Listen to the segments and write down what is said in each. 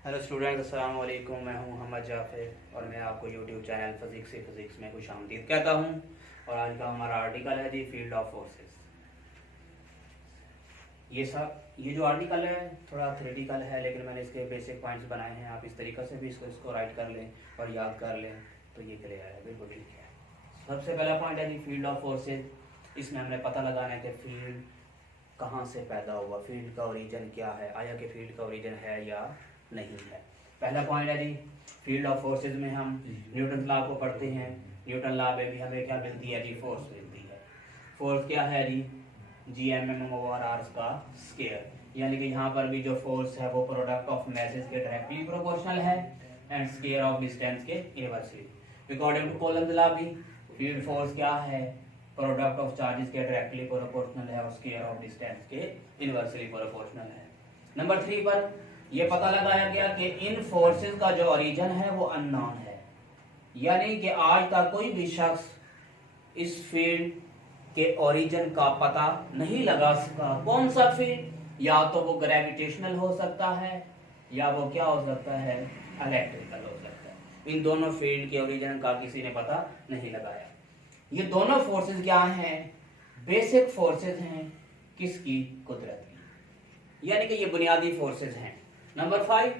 Hello students, अस्सलाम वालेकुम। मैं हूं मोहम्मद जाफिर और मैं आपको यूट्यूब चैनल फिजिक्स में खुश आमदीद कहता हूं। और आज का हमारा आर्टिकल है जी फील्ड ऑफ फोर्सेस। ये जो आर्टिकल है थोड़ा थ्योरेटिकल है, लेकिन मैंने इसके बेसिक पॉइंट्स बनाए हैं। आप इस तरीके से भी इसको राइट कर लें और याद कर लें तो ये क्लियर है, बिल्कुल ठीक है। सबसे पहला पॉइंट है जी फील्ड ऑफ फोर्सेस। इसमें हमने पता लगाना है कि फील्ड कहाँ से पैदा हुआ, फील्ड का ओरिजिन क्या है, आया कि फील्ड का ओरिजिन है या नहीं है। पहला पॉइंट है जी फील्ड ऑफ फोर्सेस में हम न्यूटन लॉ को पढ़ते हैं। न्यूटन लॉ में भी हमें क्या मिलती है जी, फोर्स मिलती है। फोर्स क्या है जी, G/m/r का स्क्वायर। यानी कि यहाँ पर भी जो फोर्स है वो प्रोडक्ट ऑफ मैसेज के डायरेक्टली प्रोपोर्शनल है एंड स्क्वायर ऑफ डिस्टेंस के inversely. According two columns law भी फील्ड फोर्स क्या है, प्रोडक्ट ऑफ चार्जेस के डायरेक्टली प्रोपोर्शनल है और स्क्वायर ऑफ डिस्टेंस के इनवर्सली प्रोपोर्शनल है। नंबर 3 पर यह पता लगाया गया कि इन फोर्सेस का जो ओरिजिन है वो अननोन है। यानी कि आज तक कोई भी शख्स इस फील्ड के ओरिजिन का पता नहीं लगा सका। कौन सा फील्ड, या तो वो ग्रेविटेशनल हो सकता है या वो क्या हो सकता है, इलेक्ट्रिकल हो सकता है। इन दोनों फील्ड के ओरिजिन का किसी ने पता नहीं लगाया। ये दोनों फोर्सेस क्या हैं, बेसिक फोर्सेस हैं किसकी, कुदरत की। यानी कि ये बुनियादी फोर्सेस हैं। नंबर 5,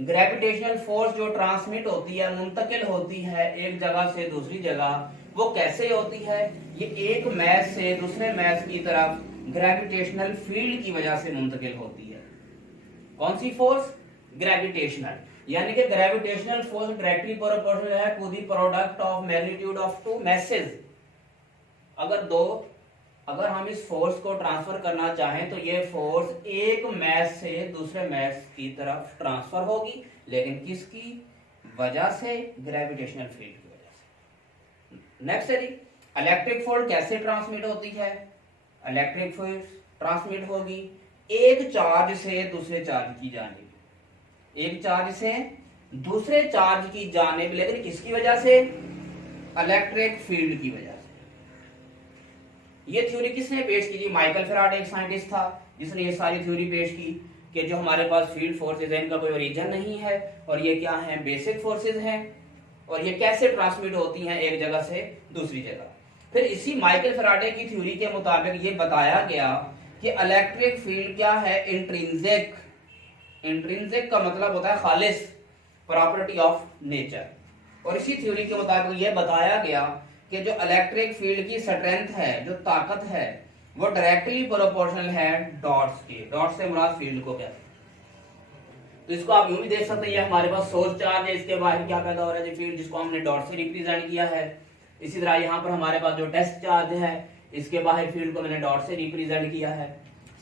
ग्रेविटेशनल फोर्स जो ट्रांसमिट होती है, मुंतकिल होती है एक जगह से दूसरी जगह, वो कैसे होती है, ये एक मैस से दूसरे मैस की तरफ ग्रेविटेशनल फील्ड की वजह से मुंतकिल होती है। कौन सी फोर्स, ग्रेविटेशनल। यानी कि ग्रेविटेशनल फोर्स डायरेक्टली प्रोपोर्शनल है to the product of magnitude of two masses. अगर हम इस फोर्स को ट्रांसफर करना चाहें तो ये फोर्स एक मैस से दूसरे मैस की तरफ ट्रांसफर होगी, लेकिन किसकी वजह से, ग्रेविटेशनल फील्ड की वजह से। नेक्स्ट है इलेक्ट्रिक फोर्स कैसे ट्रांसमिट होती है। इलेक्ट्रिक फोर्स ट्रांसमिट होगी एक चार्ज से दूसरे चार्ज की जानिब, एक चार्ज से दूसरे चार्ज की जानिब, लेकिन किसकी वजह से, इलेक्ट्रिक फील्ड की वजह से। ये थ्योरी किसने पेश की थी, माइकल फैराडे एक साइंटिस्ट था जिसने ये सारी थ्योरी पेश की कि जो हमारे पास फील्ड फोर्सेज हैं इनका कोई ओरिजिन नहीं है और ये क्या है, बेसिक फोर्सेज हैं और ये कैसे ट्रांसमिट होती हैं एक जगह से दूसरी जगह। फिर इसी माइकल फैराडे की थ्योरी के मुताबिक ये बताया गया कि इलेक्ट्रिक फील्ड क्या है, इंट्रिंसिक। इंट्रिंसिक का मतलब होता है खालिस, प्रॉपर्टी ऑफ नेचर। और इसी थ्योरी के मुताबिक ये बताया गया कि जो इलेक्ट्रिक फील्ड की स्ट्रेंथ है, जो ताकत है, वो डायरेक्टली प्रोपोर्शनल है डॉट्स के। डॉट्स से मुराद फील्ड को कहते हैं। तो इसको आप यूं भी देख सकते हैं, ये हमारे पास सोर्स चार्ज है, इसके बाहर क्या पैदा हो रहा है, फील्ड, जिसको हमने डॉट से रिप्रेजेंट किया है। इसी तरह यहाँ पर हमारे पास जो टेस्ट चार्ज है, इसके बाहर फील्ड को मैंने डॉट से रिप्रेजेंट किया है।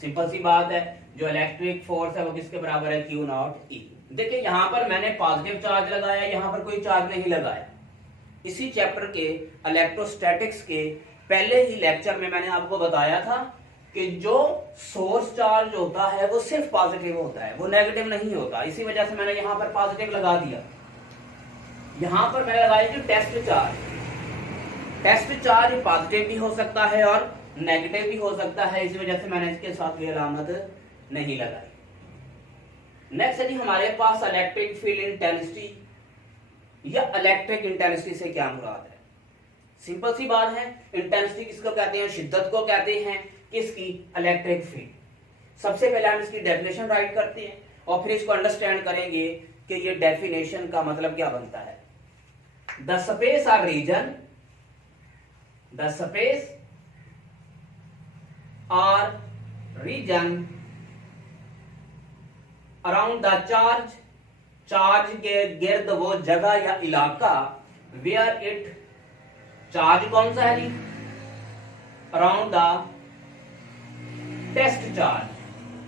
सिंपल सी बात है, जो इलेक्ट्रिक फोर्स है वो किसके बराबर है, Q0E। देखिए यहाँ पर मैंने पॉजिटिव चार्ज लगाया, यहाँ पर कोई चार्ज नहीं लगाया। इसी चैप्टर के इलेक्ट्रोस्टैटिक्स के पहले ही लेक्चर में मैंने आपको बताया था कि जो सोर्स चार्ज होता है वो सिर्फ पॉजिटिव होता है, वो नेगेटिव नहीं होता। इसी वजह से मैंने यहां पर पॉजिटिव लगा दिया। यहां पर मैंने लगाया कि test charge. Test charge positive भी हो सकता है और नेगेटिव भी हो सकता है, इसी वजह से मैंने इसके साथ ये अलामत नहीं लगाई। नेक्स्ट है जी हमारे पास इलेक्ट्रिक फील्ड इंटेंसिटी या इलेक्ट्रिक इंटेंसिटी से क्या मुराद है। सिंपल सी बात है, इंटेंसिटी किसको कहते हैं, शिद्दत को कहते हैं किसकी, इलेक्ट्रिक फील्ड। सबसे पहले हम इसकी डेफिनेशन राइट करते हैं और फिर इसको अंडरस्टैंड करेंगे कि ये डेफिनेशन का मतलब क्या बनता है। द स्पेस और रीजन, द स्पेस और region around the charge, charge के गिर्द वो जगह या इलाका, वेयर इट, चार्ज कौन सा है जी, अराउंड द टेस्ट चार्ज,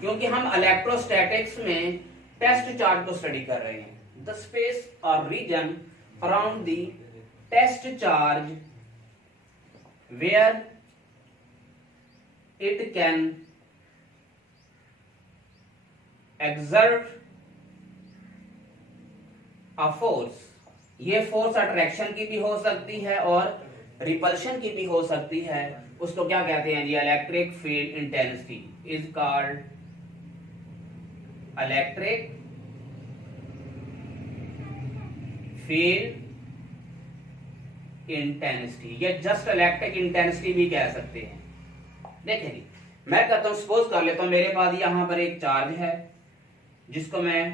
क्योंकि हम इलेक्ट्रोस्टैटिक्स में टेस्ट चार्ज को स्टडी कर रहे हैं। द स्पेस और region around the test charge where it can exert a force। ये फोर्स अट्रैक्शन की भी हो सकती है और रिपल्शन की भी हो सकती है। उसको क्या कहते हैं जी, electric field intensity is called electric field intensity, या जस्ट इलेक्ट्रिक इंटेंसिटी भी कह सकते हैं। देखिए जी, मैं कहता हूं, सपोज कर लेता हूं मेरे पास यहां पर एक चार्ज है जिसको मैं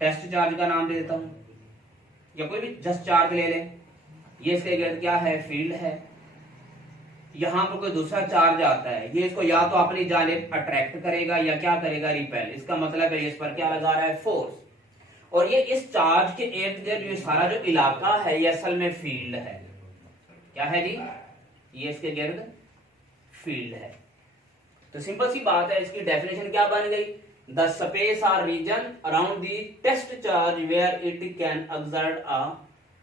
टेस्ट चार्ज का नाम दे देता हूं, या कोई भी जस्ट चार्ज ले लें। ये इसके गिर्द क्या है, फील्ड है। यहां पर कोई दूसरा चार्ज आता है, ये इसको या तो अपनी जानिब अट्रैक्ट करेगा या क्या करेगा, रिपेल। इसका मतलब है इस पर क्या लगा रहा है, फोर्स। और ये इस चार्ज के इर्द गिर्द जो सारा जो इलाका है ये असल में फील्ड है। क्या है जी, ये इसके गिर्द फील्ड है। तो सिंपल सी बात है, इसकी डेफिनेशन क्या बन गई, द स्पेस और region around the test charge where it can exert a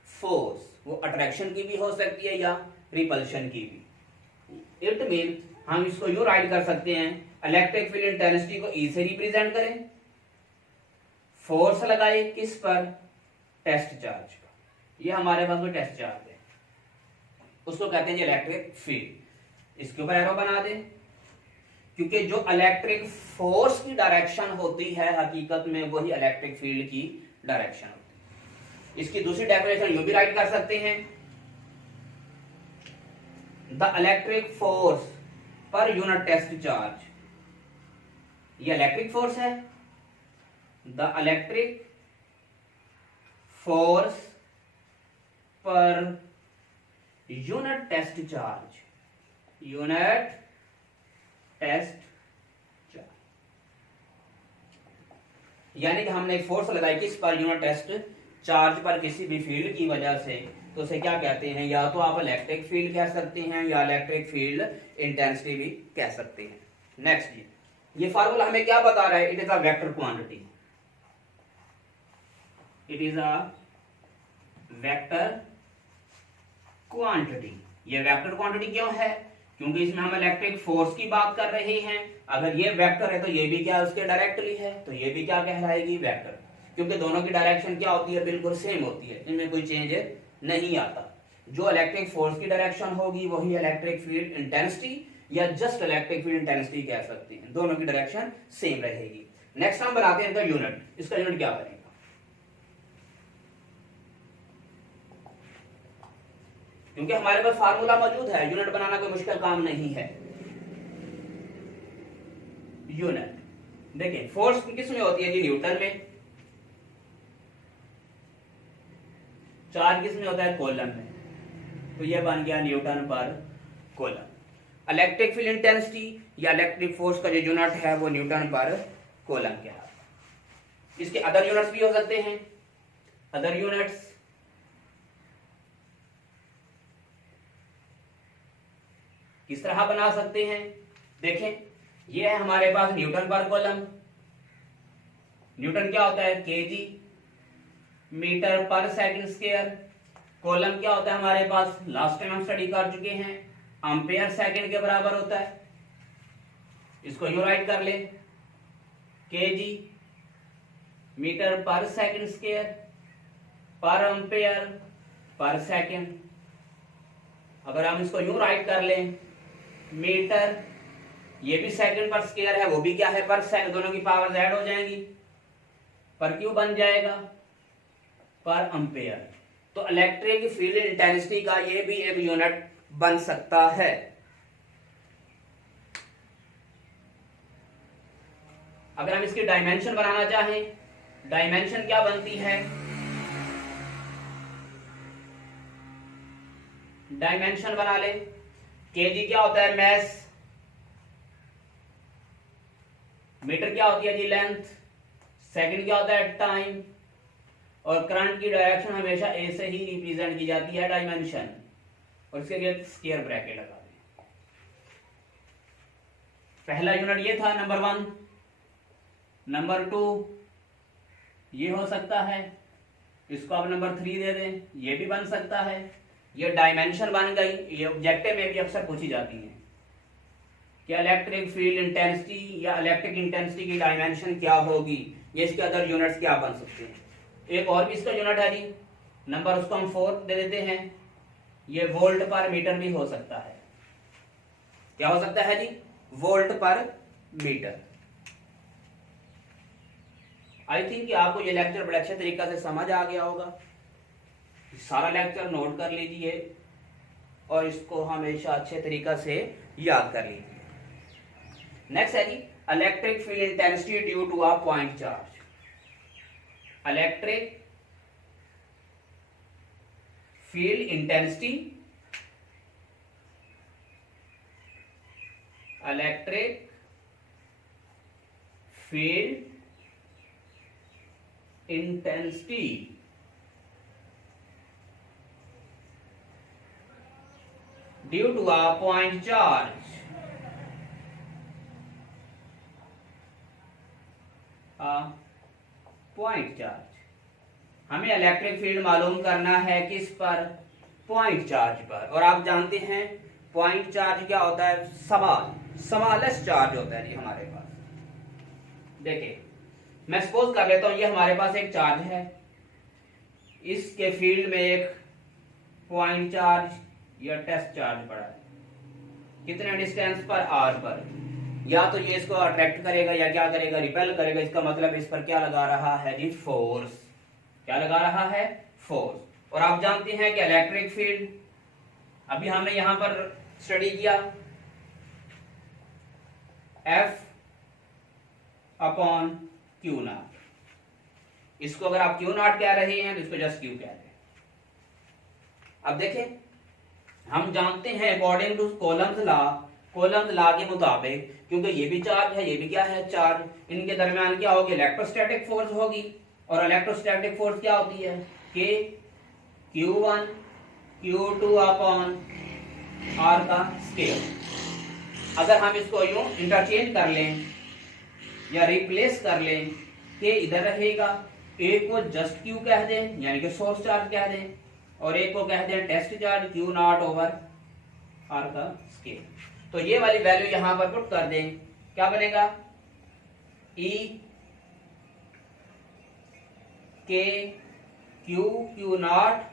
force. वो अट्रैक्शन की भी हो सकती है या रिपल्शन की भी। इट मीन हम इसको यूं राइट कर सकते हैं, इलेक्ट्रिक फील्ड इंटेंसिटी को ई से रिप्रेजेंट करें, फोर्स लगाए किस पर, टेस्ट चार्ज का। ये हमारे पास कोई टेस्ट चार्ज है, उसको कहते हैं इलेक्ट्रिक फील्ड। इसके ऊपर एरो बना दें, क्योंकि जो इलेक्ट्रिक फोर्स की डायरेक्शन होती है हकीकत में वही इलेक्ट्रिक फील्ड की डायरेक्शन होती है। इसकी दूसरी डेफिनेशन यूं भी राइट कर सकते हैं, the electric force per unit test charge, ये इलेक्ट्रिक फोर्स है। The electric force per unit test charge, unit test charge, यानी कि हमने फोर्स लगाई किस पर, यूनिट टेस्ट चार्ज पर किसी भी फील्ड की वजह से, तो उसे क्या कहते हैं, या तो आप इलेक्ट्रिक फील्ड कह सकते हैं या इलेक्ट्रिक फील्ड इंटेंसिटी भी कह सकते हैं। नेक्स्ट, ये फार्मूला हमें क्या बता रहा है, it is a vector quantity, it is a vector quantity. ये वेक्टर क्वांटिटी क्यों है, क्योंकि इसमें हम इलेक्ट्रिक फोर्स की बात कर रहे हैं। अगर ये वेक्टर है तो ये भी क्या उसके डायरेक्टली है, तो ये भी क्या कहलाएगी, वेक्टर, क्योंकि दोनों की डायरेक्शन क्या होती है, बिल्कुल सेम होती है, इनमें कोई चेंज नहीं आता। जो इलेक्ट्रिक फोर्स की डायरेक्शन होगी वही इलेक्ट्रिक फील्ड इंटेंसिटी या जस्ट इलेक्ट्रिक फील्ड इंटेंसिटी कह सकते हैं, दोनों की डायरेक्शन सेम रहेगी। नेक्स्ट हम बनाते हैं इनका यूनिट। इसका यूनिट क्या बनेगा, क्योंकि हमारे पास फार्मूला मौजूद है, यूनिट बनाना कोई मुश्किल काम नहीं है। यूनिट देखिए, फोर्स किस में होती है जी, न्यूटन में। चार्ज किस में होता है, कूलम में, तो ये बन गया न्यूटन पर कूलम। इलेक्ट्रिक फील्ड इंटेंसिटी या इलेक्ट्रिक फोर्स का जो यूनिट है वो न्यूटन पर कूलम के है। इसके अदर यूनिट्स भी हो सकते हैं, अदर यूनिट्स किस तरह बना सकते हैं, देखें, ये है हमारे पास न्यूटन पर कूलम। न्यूटन क्या होता है, केजी मीटर पर सेकंड स्क्वायर। कूलम क्या होता है हमारे पास, लास्ट टाइम हम स्टडी कर चुके हैं, एम्पेयर सेकंड के बराबर होता है। इसको यूं राइट कर ले, केजी मीटर पर second square per ampere per second. अगर हम इसको यूं राइट कर लें, मीटर, ये भी सेकंड पर स्क्वायर है, वो भी क्या है, पर सेकंड, दोनों की पावर ऐड हो जाएंगी, पर क्यों बन जाएगा, पर एम्पेयर। तो इलेक्ट्रिक फील्ड इंटेंसिटी का ये भी एक यूनिट बन सकता है। अगर हम इसकी डायमेंशन बनाना चाहें, डायमेंशन क्या बनती है, डायमेंशन बना ले, केजी क्या होता है, मैस, मीटर क्या होती है जी, लेंथ, सेकंड क्या होता है, टाइम, और करंट की डायरेक्शन हमेशा ए से ही रिप्रेजेंट की जाती है, डायमेंशन, और इसके लिए स्क्वायर ब्रैकेट लगा दें। पहला यूनिट ये था, नंबर 1। नंबर 2 ये हो सकता है, इसको आप नंबर 3 दे दें, ये भी बन सकता है। ये डायमेंशन बन गई, ये ऑब्जेक्टिव में भी अक्सर पूछी जाती है कि इलेक्ट्रिक फील्ड इंटेंसिटी या इलेक्ट्रिक इंटेंसिटी की डायमेंशन क्या होगी, ये इसके अदर यूनिट्स क्या बन सकते हैं। एक और भी इसका यूनिट है जी, नंबर उसको हम 4 दे देते हैं, ये वोल्ट पर मीटर भी हो सकता है। क्या हो सकता है जी, वोल्ट पर मीटर। आई थिंक कि आपको ये लेक्चर बड़े अच्छे तरीके से समझ आ गया होगा। सारा लेक्चर नोट कर लीजिए और इसको हमेशा अच्छे तरीका से याद कर लीजिए। नेक्स्ट है जी electric field intensity due to a point charge. Electric field intensity, electric field intensity due to a point charge, point charge. हमें इलेक्ट्रिक फील्ड मालूम करना है किस पर, पॉइंट चार्ज पर। और आप जानते हैं पॉइंट चार्ज क्या होता है, स्मॉलेस्ट चार्ज होता है जी हमारे पास। देखिए मैं सपोज कर लेता हूं ये हमारे पास एक चार्ज है, इसके फील्ड में एक पॉइंट चार्ज या टेस्ट चार्ज पड़ा है, कितने डिस्टेंस पर, आर पर। या तो ये इसको अट्रैक्ट करेगा या क्या करेगा, रिपेल करेगा। इसका मतलब इस पर क्या लगा रहा है जी, फोर्स। क्या लगा रहा है, फोर्स। और आप जानते हैं कि इलेक्ट्रिक फील्ड, अभी हमने यहां पर स्टडी किया F अपॉन क्यू नॉट। इसको अगर आप क्यू नॉट कह रहे हैं तो इसको जस्ट क्यू कहते हैं। अब देखें हम जानते हैं अकॉर्डिंग टू कोलम्स लॉ के मुताबिक, क्योंकि ये भी चार्ज है ये भी क्या है, चार्ज, इनके दरमियान क्या होगी, इलेक्ट्रोस्टैटिक फोर्स होगी। और इलेक्ट्रोस्टैटिक फोर्स क्या होती है, के Q1 Q2 अपॉन R का स्केल। अगर हम इसको यूं इंटरचेंज कर लें या रिप्लेस कर लें, के इधर रहेगा, एक को जस्ट Q कह दें यानी कि सोर्स चार्ज कह दें, और एक को कह दें test charge Q naught over R का स्केल। तो ये वाली वैल्यू यहां पर पुट कर दें, क्या बनेगा, E K Q not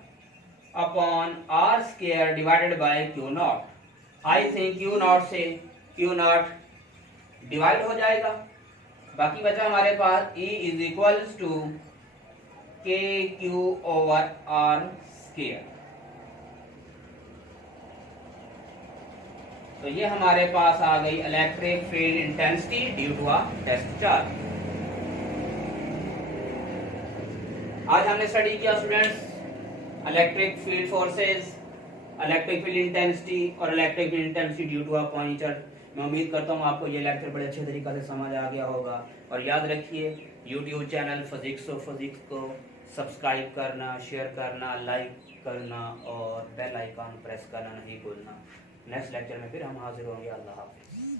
upon R square divided by Q not. I think Q not से Q नॉट डिवाइड हो जाएगा, बाकी बचा हमारे पास E is equals to K Q over R square. तो ये हमारे पास आ गई electric field intensity due to a test charge. आज हमने स्टडी किया students electric field forces, electric field intensity और electric field intensity due to a point charge. मैं उम्मीद करता हूँ आपको ये लेक्चर बड़े अच्छे तरीके से समझ आ गया होगा। और याद रखिए यूट्यूब चैनल फिजिक्स को सब्सक्राइब करना, शेयर करना, लाइक करना और बेल आइकन प्रेस करना नहीं भूलना। नेक्स्ट लेक्चर में फिर हम हाजिर होंगे। अल्लाह हाफिज़।